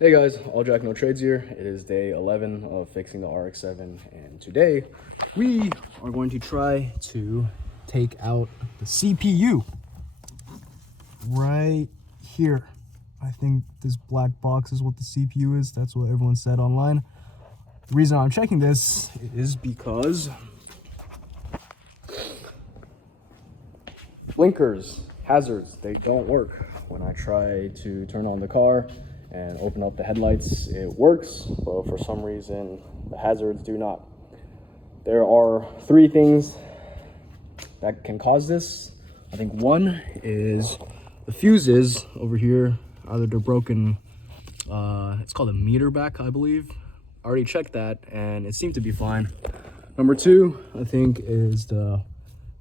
Hey guys, All Jack No Trades here. It is day 11 of fixing the RX7, and today we are going to try to take out the CPU right here. I think this black box is what the CPU is. That's what everyone said online. The reason I'm checking this is because blinkers, hazards, they don't work. When I try to turn on the car and open up the headlights, it works, but for some reason the hazards do not. There are three things that can cause this. I think one is the fuses over here. Either they're broken, it's called a meter back, I believe. I already checked that and it seemed to be fine. Number two, I think, is the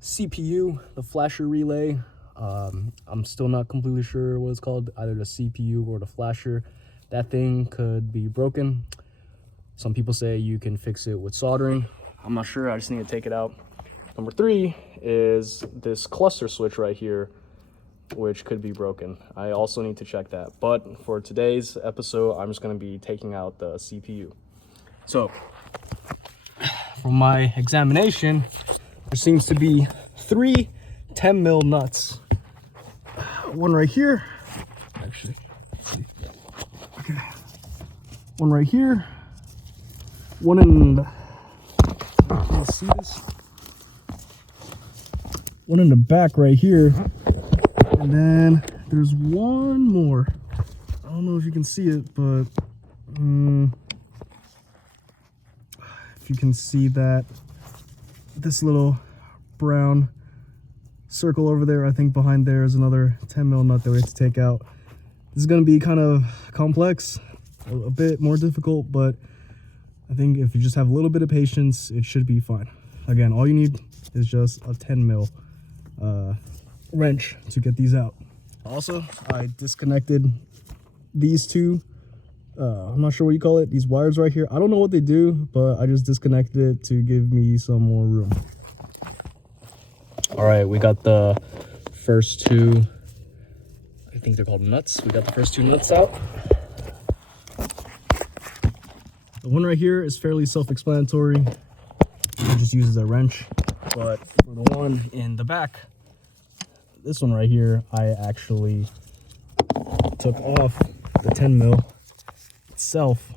CPU, the flasher relay. I'm still not completely sure what it's called, either the CPU or the flasher. That thing could be broken. Some people say you can fix it with soldering. I'm not sure, I just need to take it out. Number three is this cluster switch right here, which could be broken. I also need to check that. But for today's episode, I'm just going to be taking out the CPU. So, from my examination, there seems to be three 10 mil nuts. One right here, actually, okay. One right here, one in the, let's see this. One in the back right here, and then there's one more. I don't know if you can see it, but if you can see that, this little brown circle over there, I think behind there is another 10 mil nut that we have to take out. This is going to be kind of complex, a bit more difficult, but I think if you just have a little bit of patience, it should be fine. Again, all you need is just a 10 mil wrench to get these out. Also, I disconnected these two, I'm not sure what you call it, these wires right here. I don't know what they do, but I just disconnected it to give me some more room. All right, we got the first two, I think they're called nuts. We got the first two nuts out. The one right here is fairly self-explanatory. It just uses a wrench. But for the one in the back, this one right here, I actually took off the 10 mil itself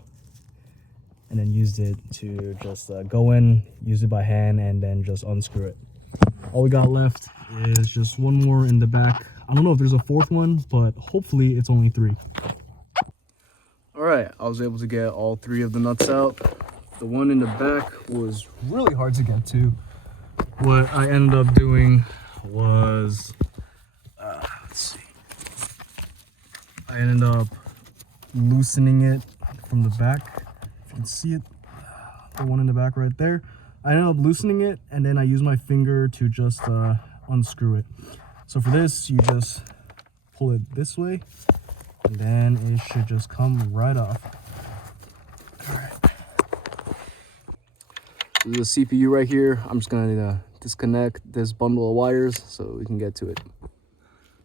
and then used it to just go in, use it by hand, and then just unscrew it. All we got left is just one more in the back. I don't know if there's a fourth one, but hopefully it's only three. All right, I was able to get all three of the nuts out. The one in the back was really hard to get to. What I ended up doing was, let's see. I ended up loosening it from the back. If you can see it, the one in the back right there. I ended up loosening it, and then I used my finger to just unscrew it. So for this, you just pull it this way, and then it should just come right off. All right. This is the CPU right here. I'm just gonna disconnect this bundle of wires so we can get to it.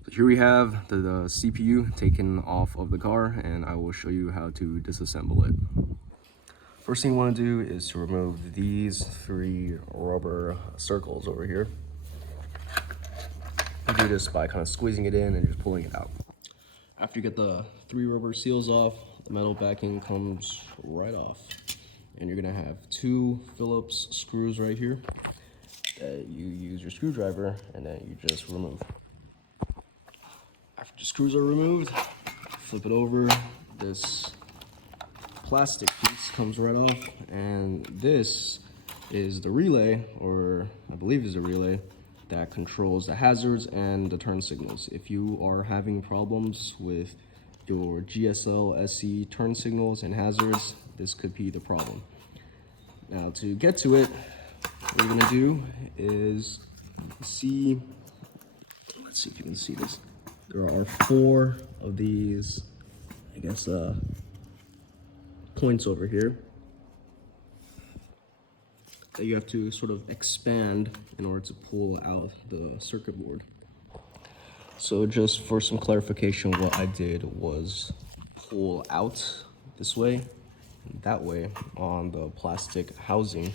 So here we have the CPU taken off of the car, and I will show you how to disassemble it. First thing you want to do is to remove these three rubber circles over here. You do this by kind of squeezing it in and just pulling it out. After you get the three rubber seals off, the metal backing comes right off. And you're going to have two Phillips screws right here that you use your screwdriver and then you just remove. After the screws are removed, flip it over. This plastic piece comes right off, and this is the relay, or I believe is the relay, that controls the hazards and the turn signals. If you are having problems with your GSL-SE turn signals and hazards, this could be the problem. Now to get to it, what we're gonna do is see, let's see if you can see this. There are four of these, I guess, points over here that you have to sort of expand in order to pull out the circuit board. So just for some clarification, what I did was pull out this way and that way on the plastic housing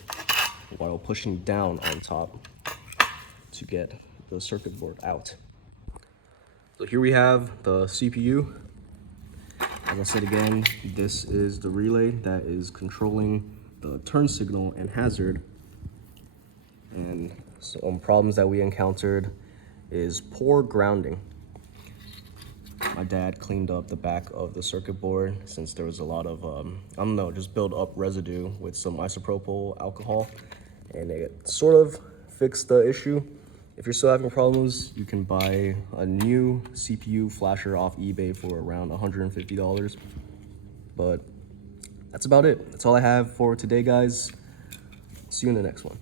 while pushing down on top to get the circuit board out. So here we have the CPU. As I said again, this is the relay that is controlling the turn signal and hazard. And some problems that we encountered is poor grounding. My dad cleaned up the back of the circuit board since there was a lot of, I don't know, just build up residue with some isopropyl alcohol, and it sort of fixed the issue. If you're still having problems, you can buy a new CPU flasher off eBay for around $150. But that's about it. That's all I have for today, guys. See you in the next one.